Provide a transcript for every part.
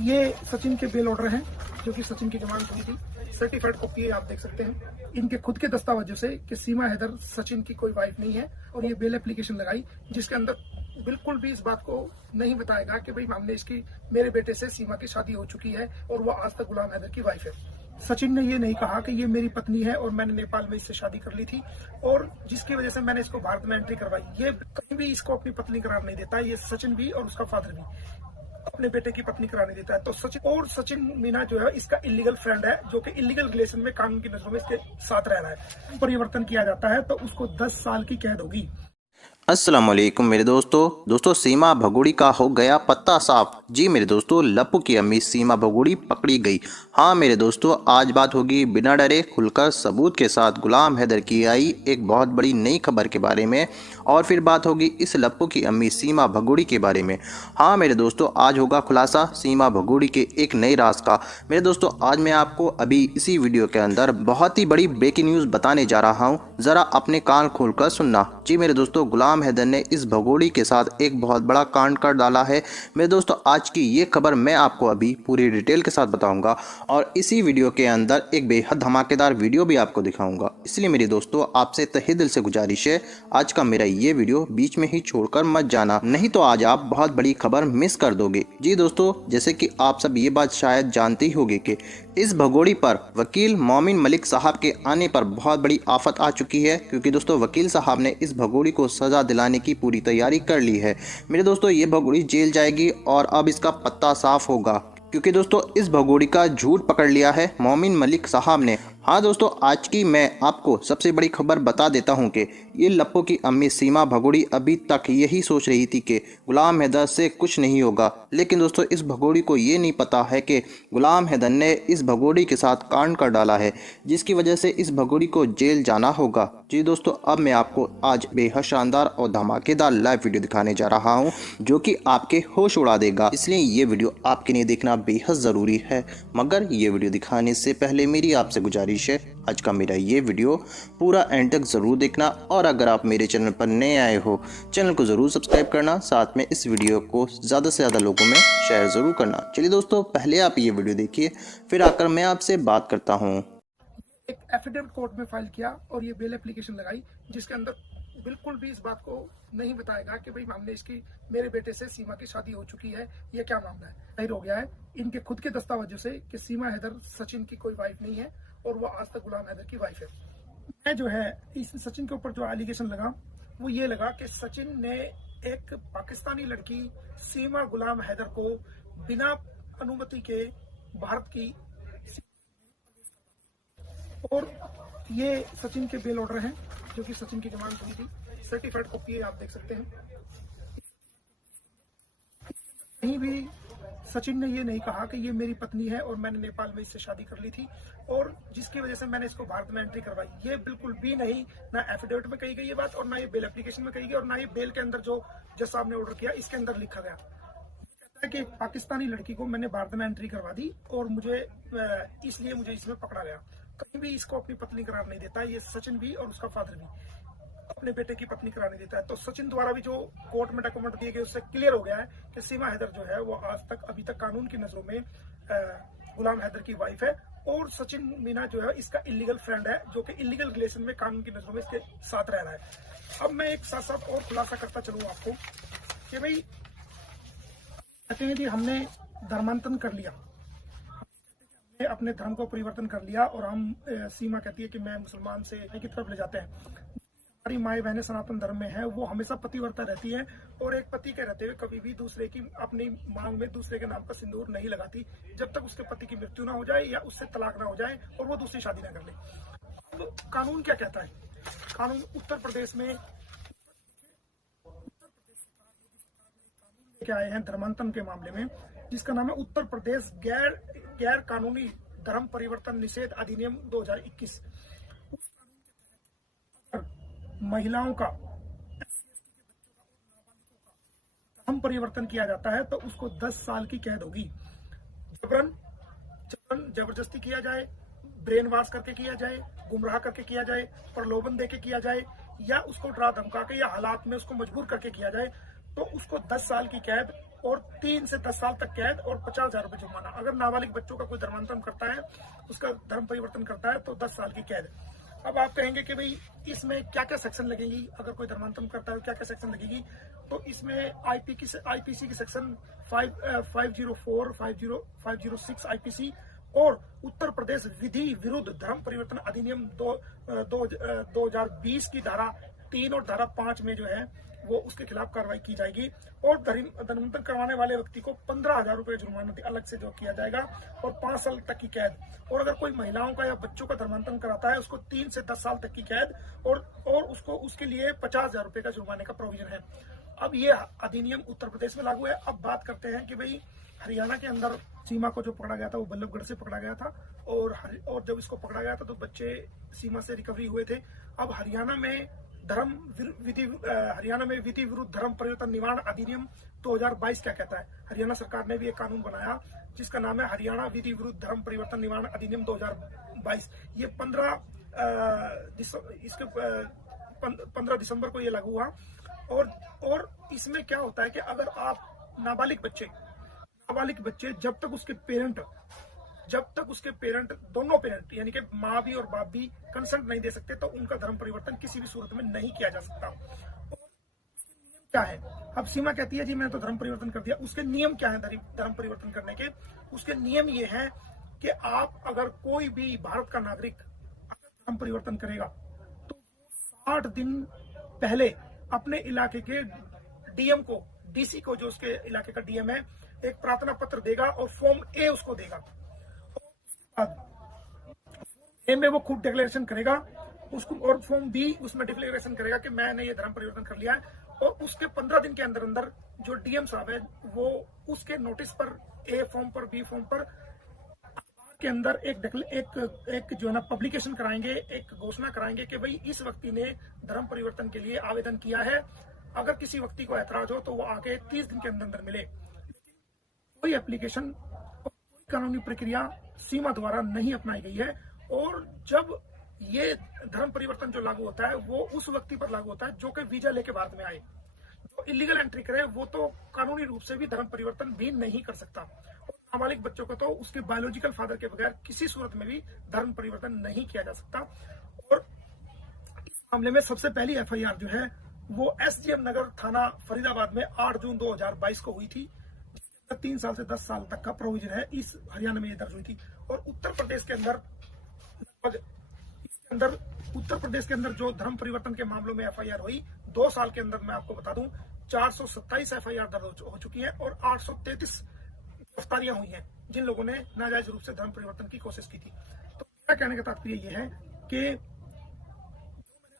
ये सचिन के bail order हैं जो कि सचिन की जमानत हुई थी। सर्टिफाइड कॉपी है, आप देख सकते हैं इनके खुद के दस्तावेजों से कि सीमा हैदर सचिन की कोई वाइफ नहीं है। और ये बेल एप्लीकेशन लगाई जिसके अंदर बिल्कुल भी इस बात को नहीं बताएगा कि भाई हमने इसकी मेरे बेटे से सीमा की शादी हो चुकी है और वो आज तक गुलाम हैदर की वाइफ है। सचिन ने ये नहीं कहा कि ये मेरी पत्नी है और मैंने नेपाल में इससे शादी कर ली थी और जिसकी वजह से मैंने इसको भारत में एंट्री करवाई। ये कहीं भी इसको अपनी पत्नी करार नहीं देता। ये सचिन भी और उसका फादर भी अपने बेटे की पत्नी कराने देता है। तो सचिन मीना जो है इसका इलीगल फ्रेंड है जो कि इलीगल रिलेशन में कानून की नजरों में इसके साथ रह रहा है। परिवर्तन किया जाता है तो उसको 10 साल की कैद होगी। अस्सलाम वालेकुम मेरे दोस्तों सीमा भगोड़ी का हो गया पत्ता साफ। जी मेरे दोस्तों, लप्पू की अम्मी सीमा भगोड़ी पकड़ी गई। हाँ मेरे दोस्तों, आज बात होगी बिना डरे खुलकर सबूत के साथ गुलाम हैदर की आई एक बहुत बड़ी नई खबर के बारे में, और फिर बात होगी इस लप्पू की अम्मी सीमा भगोड़ी के बारे में। हाँ मेरे दोस्तों, आज होगा खुलासा सीमा भगोड़ी के एक नए राज का। मेरे दोस्तों, आज मैं आपको अभी इसी वीडियो के अंदर बहुत ही बड़ी ब्रेकिंग न्यूज़ बताने जा रहा हूँ, ज़रा अपने कान खोलकर सुनना। जी मेरे दोस्तों, गुलाम हैदर ने इस भगोड़ी के साथ एक बहुत बड़ा कांड कर डाला है। मेरे दोस्तों, आज की ये खबर मैं आपको अभी पूरी डिटेल के साथ बताऊंगा और इसी वीडियो के अंदर एक बेहद धमाकेदार वीडियो भी आपको दिखाऊंगा। इसलिए मेरे दोस्तों, आपसे तहे दिल से गुजारिश है, आज का मेरा ये वीडियो बीच में ही छोड़कर मत जाना, नहीं तो आज आप बहुत बड़ी खबर मिस कर दोगे। जी दोस्तों, जैसे कि आप सब ये बात शायद जानते ही होंगे कि इस भगोड़ी पर वकील मोमिन मलिक साहब के आने पर बहुत बड़ी आफत आ चुकी है, क्योंकि दोस्तों वकील साहब ने इस भगोड़ी को सज़ा दिलाने की पूरी तैयारी कर ली है। मेरे दोस्तों, ये भगोड़ी जेल जाएगी और अब इसका पत्ता साफ होगा, क्योंकि दोस्तों इस भगोड़ी का झूठ पकड़ लिया है मोमिन मलिक साहब ने। हाँ दोस्तों, आज की मैं आपको सबसे बड़ी खबर बता देता हूँ कि ये लप्पू की अम्मी सीमा भगोड़ी अभी तक यही सोच रही थी कि गुलाम हैदर से कुछ नहीं होगा, लेकिन दोस्तों इस भगोड़ी को ये नहीं पता है कि गुलाम हैदर ने इस भगोड़ी के साथ कांड कर डाला है, जिसकी वजह से इस भगोड़ी को जेल जाना होगा। जी दोस्तों, अब मैं आपको आज बेहद शानदार और धमाकेदार लाइव वीडियो दिखाने जा रहा हूँ जो कि आपके होश उड़ा देगा, इसलिए ये वीडियो आपके लिए देखना बेहद ज़रूरी है। मगर ये वीडियो दिखाने से पहले मेरी आपसे गुजारिश है, आज का मेरा ये वीडियो पूरा एंड तक ज़रूर देखना, और अगर आप मेरे चैनल पर नए आए हो चैनल को ज़रूर सब्सक्राइब करना, साथ में इस वीडियो को ज़्यादा से ज़्यादा लोगों में शेयर ज़रूर करना। चलिए दोस्तों, पहले आप ये वीडियो देखिए, फिर आकर मैं आपसे बात करता हूँ। एक एफिडेविट कोर्ट में फाइल किया और ये बेल एप्लीकेशन लगाई जिसके अंदर बिल्कुल भी इस बात को नहीं बताएगा कि भाई हमने इसकी मेरे बेटे से सीमा की शादी हो चुकी है, ये क्या मामला है। जाहिर हो गया है इनके खुद के दस्तावेजों से कि सीमा हैदर सचिन की कोई वाइफ नहीं है और वो आज तक गुलाम हैदर की वाइफ है। मैं जो है इस सचिन के ऊपर जो एलिगेशन लगा वो ये लगा कि सचिन ने एक पाकिस्तानी लड़की सीमा गुलाम हैदर को बिना अनुमति के भारत की, और ये सचिन के बेल ऑर्डर हैं जो कि सचिन की जमानत हुई थी। सर्टिफाइड कॉपी है, आप देख सकते हैं। कहीं भी सचिन ने ये नहीं कहा कि ये मेरी पत्नी है और मैंने नेपाल में इससे शादी कर ली थी और जिसकी वजह से मैंने इसको भारत में एंट्री करवाई। ये बिल्कुल भी नहीं, ना एफिडेविट में कही गई ये बात और ना ये बेल एप्लीकेशन में कही गई और ना ये बेल के अंदर जो जज साहब ने ऑर्डर किया इसके अंदर लिखा गया। कहता है कि एक पाकिस्तानी लड़की को मैंने भारत में एंट्री करवा दी और इसलिए मुझे इसमें पकड़ा गया। कहीं भी इसको अपनी पत्नी करार नहीं देता। ये सचिन भी और उसका फादर भी अपने बेटे की पत्नी कराने देता है। तो सचिन द्वारा भी जो कोर्ट में डॉक्यूमेंट दिए गए उससे क्लियर हो गया है कि सीमा हैदर जो है वो आज तक अभी तक कानून की नजरों में गुलाम हैदर की वाइफ है और सचिन मीना जो है इसका इलीगल फ्रेंड है जो कि इलीगल रिलेशन में कानून की नजरों में इसके साथ रह रहा है। अब मैं एक साथ साथ और खुलासा करता चलूँ आपको कि भाई कहते हैं कि हमने धर्मांतरण कर लिया, अपने धर्म को परिवर्तन कर लिया और हम सीमा कहती है कि मैं मुसलमान से की तरफ ले जाते हैं। हमारी माएँ बहनें सनातन धर्म में है, वो हमेशा पतिव्रता रहती है और एक पति के रहते हुए कभी भी दूसरे की अपनी मांग में दूसरे के नाम पर सिंदूर नहीं लगाती जब तक उसके पति की मृत्यु ना हो जाए या उससे तलाक ना हो जाए और वो दूसरी शादी ना कर ले। अब कानून क्या कहता है? कानून उत्तर प्रदेश में क्या आए हैं धर्मांतरण के मामले में, जिसका नाम है उत्तर प्रदेश गैर कानूनी धर्म परिवर्तन निषेध अधिनियम 2021। महिलाओं का धर्म परिवर्तन किया जाता है तो उसको 10 साल की कैद होगी। जबरदस्ती किया जाए, ब्रेन वॉश करके किया जाए, गुमराह करके किया जाए, प्रलोभन देके किया जाए या उसको डरा धमका के या हालात में उसको मजबूर करके किया जाए तो उसको 10 साल की कैद और 3 से 10 साल तक कैद और 50,000 रुपए जुर्माना। अगर नाबालिग बच्चों का कोई धर्मांतरण करता है, उसका धर्म परिवर्तन करता है, तो 10 साल की कैद। अब आप कहेंगे कि भाई इसमें क्या क्या सेक्शन लगेगी, अगर कोई धर्मांतरण करता है क्या क्या सेक्शन लगेगी। तो इसमें आईपीसी की सेक्शन 504, 506 आईपीसी और उत्तर प्रदेश विधि विरुद्ध धर्म परिवर्तन अधिनियम 2020 की धारा 3 और धारा 5 में जो है वो उसके खिलाफ कार्रवाई की जाएगी। और धर्मांतरण करवाने वाले व्यक्ति को 15,000 रुपए जुर्माना अलग से जो किया जाएगा और 5 साल तक की कैद। और अगर कोई महिलाओं का या बच्चों का धर्मांतरण कराता है उसको 3 से 10 साल तक की कैद और उसको उसके लिए 50,000 रुपए का जुर्माने का प्रोविजन है। अब ये अधिनियम उत्तर प्रदेश में लागू है। अब बात करते हैं कि भाई हरियाणा के अंदर सीमा को जो पकड़ा गया था वो बल्लभगढ़ से पकड़ा गया था और जब इसको पकड़ा गया था तो बच्चे सीमा से रिकवरी हुए थे। अब हरियाणा में विधि विरुद्ध धर्म परिवर्तन निवारण अधिनियम 2022 क्या कहता है। हरियाणा सरकार ने भी एक कानून बनाया जिसका नाम है हरियाणा विधि विरुद्ध धर्म परिवर्तन निवारण अधिनियम 2022। ये 15 दिसंबर को ये लागू हुआ। और इसमें क्या होता है कि अगर आप नाबालिग बच्चे जब तक उसके पेरेंट दोनों पेरेंट यानी कि माँ भी और बाप भी कंसेंट नहीं दे सकते तो उनका धर्म परिवर्तन किसी भी सूरत में नहीं किया जा सकता। और नियम क्या है? अब सीमा कहती है जी मैंने तो धर्म परिवर्तन कर दिया, उसके नियम क्या है धर्म परिवर्तन करने के? उसके नियम ये हैं कि आप अगर कोई भी भारत का नागरिक अगर धर्म परिवर्तन करेगा तो 60 दिन पहले अपने इलाके के डीएम को, डीसी को, जो उसके इलाके का डीएम है, एक प्रार्थना पत्र देगा और फॉर्म ए उसको देगा। ए में वो खुद डिक्लेरेशन करेगा उसको, और फॉर्म बी उसमें डिक्लेरेशन करेगा कि मैंने ये धर्म परिवर्तन कर लिया है। और उसके 15 दिन के अंदर अंदर जो डीएम साहब है वो उसके नोटिस पर, ए फॉर्म पर, बी फॉर्म पर के अंदर एक जो है ना पब्लिकेशन कराएंगे, एक घोषणा कराएंगे कि भाई इस व्यक्ति ने धर्म परिवर्तन के लिए आवेदन किया है। अगर किसी व्यक्ति को ऐतराज हो तो वो आके 30 दिन के अंदर अंदर मिले। कोई एप्लीकेशन, कोई कानूनी प्रक्रिया सीमा द्वारा नहीं अपनाई गई है। और जब ये धर्म परिवर्तन जो लागू होता है वो उस व्यक्ति पर लागू होता है जो कि वीजा लेके भारत में आए। जो इलीगल एंट्री करे वो तो कानूनी रूप से भी धर्म परिवर्तन भी नहीं कर सकता। और नाबालिग बच्चों को तो उसके बायोलॉजिकल फादर के बगैर किसी सूरत में भी धर्म परिवर्तन नहीं किया जा सकता। और इस मामले में सबसे पहली एफआईआर जो है वो एसडीएम नगर थाना फरीदाबाद में 8 जून 2022 को हुई थी। 3 साल से 10 साल तक का प्रोविजन है। इस हरियाणा में ये दर्ज हुई थी। और उत्तर प्रदेश के अंदर जो धर्म परिवर्तन के मामलों में एफआईआर हुई 2 साल के अंदर, मैं आपको बता दूं 427 एफआईआर दर्ज हो चुकी है और 833 गिरफ्तारियां हुई हैं जिन लोगों ने नाजायज रूप से धर्म परिवर्तन की कोशिश की थी। तो मेरा कहने का तात्पर्य यह है कि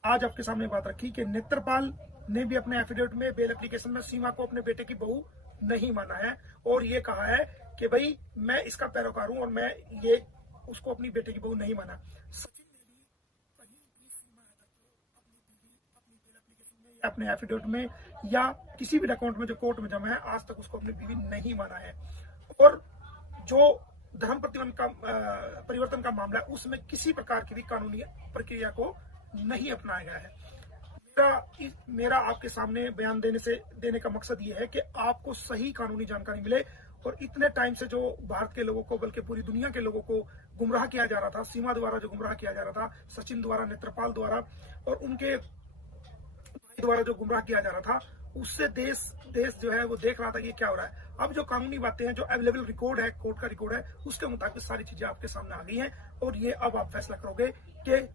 आज आपके सामने बात रखी कि नेत्रपाल ने भी अपने एफिडेविट में बेल एप्लीकेशन में सीमा को अपने बेटे की बहू नहीं माना है और ये कहा है कि भाई मैं इसका पैरोकार हूं और मैं ये उसको अपनी बेटे की बहू नहीं माना। सचिन ने भी कहीं भी सीमा अपनी बेल एप्लीकेशन में या अपने एफिडेविट में या किसी भी डॉक्यूमेंट में जो कोर्ट में जमा है आज तक उसको अपनी बीवी नहीं माना है। और जो धर्म परिवर्तन का मामला है उसमें किसी प्रकार की भी कानूनी प्रक्रिया को नहीं अपनाया गया है। मेरा आपके सामने बयान देने का मकसद ये है कि आपको सही कानूनी जानकारी मिले। और इतने टाइम से जो भारत के लोगों को, बल्कि पूरी दुनिया के लोगों को गुमराह किया जा रहा था, सीमा द्वारा जो गुमराह किया जा रहा था, सचिन द्वारा, नेत्रपाल द्वारा और उनके भाई द्वारा जो गुमराह किया जा रहा था, उससे देश जो है वो देख रहा था कि क्या हो रहा है। अब जो कानूनी बातें हैं, जो अवेलेबल रिकॉर्ड है, कोर्ट का रिकॉर्ड है, उसके मुताबिक सारी चीजें आपके सामने आ गई हैं। और ये अब आप फैसला करोगे कि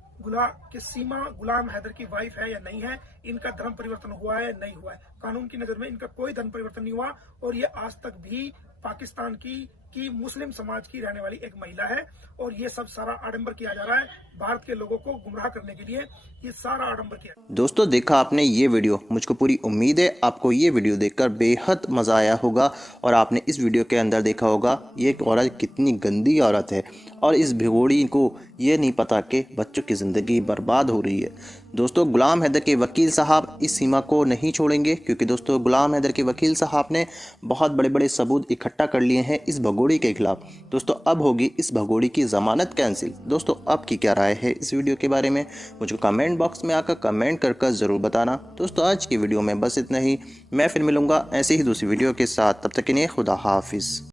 सीमा गुलाम हैदर की वाइफ है या नहीं है, इनका धर्म परिवर्तन हुआ है या नहीं हुआ है। कानून की नजर में इनका कोई धर्म परिवर्तन नहीं हुआ और ये आज तक भी पाकिस्तान की मुस्लिम समाज की रहने वाली एक महिला है। और ये सब सारा आडंबर किया जा रहा है भारत के लोगों को गुमराह करने के लिए, ये सारा आडंबर किया। दोस्तों देखा आपने ये वीडियो, मुझको पूरी उम्मीद है आपको ये वीडियो देखकर बेहद मज़ा आया होगा। और आपने इस वीडियो के अंदर देखा होगा ये एक औरत कितनी गंदी औरत है और इस भिगोड़ी को ये नहीं पता कि बच्चों की ज़िंदगी बर्बाद हो रही है। दोस्तों गुलाम हैदर के वकील साहब इस सीमा को नहीं छोड़ेंगे, क्योंकि दोस्तों गुलाम हैदर के वकील साहब ने बहुत बड़े बड़े सबूत इकट्ठा कर लिए हैं इस भगोड़ी भगोड़ी के खिलाफ। दोस्तों अब होगी इस भगोड़ी की जमानत कैंसिल। दोस्तों आपकी क्या राय है इस वीडियो के बारे में, मुझे कमेंट बॉक्स में आकर कमेंट कर ज़रूर बताना। दोस्तों आज की वीडियो में बस इतना ही, मैं फिर मिलूंगा ऐसे ही दूसरी वीडियो के साथ, तब तक के लिए खुदा हाफिज़।